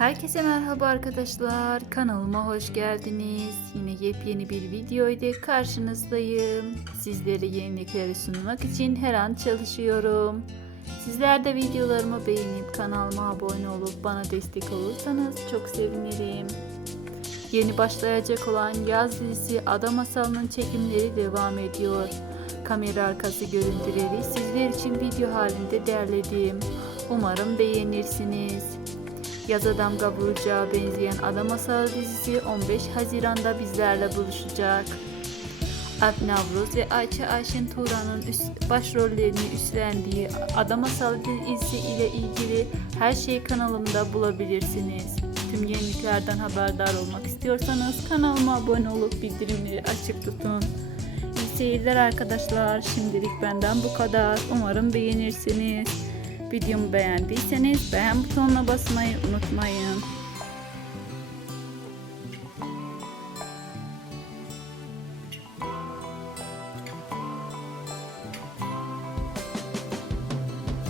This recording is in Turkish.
Herkese merhaba arkadaşlar. Kanalıma hoş geldiniz. Yine yepyeni bir video ile karşınızdayım. Sizlere yenilikleri sunmak için her an çalışıyorum. Sizler de videolarımı beğenip kanalıma abone olup bana destek olursanız çok sevinirim. Yeni başlayacak olan yaz dizisi Ada Masalı'nın çekimleri devam ediyor. Kamera arkası görüntüleri sizler için video halinde derledim. Umarım beğenirsiniz. Yaza damga vuracağı benzeyen Ada Masalı dizisi 15 Haziran'da bizlerle buluşacak. Alp Navruz ve Ayça Ayşen Turan'ın başrollerini üstlendiği Ada Masalı dizisi ile ilgili her şeyi kanalımda bulabilirsiniz. Tüm yeniliklerden haberdar olmak istiyorsanız kanalıma abone olup bildirimleri açık tutun. İyi seyirler arkadaşlar. Şimdilik benden bu kadar. Umarım beğenirsiniz. Videomu beğendiyseniz beğen butonuna basmayı unutmayın.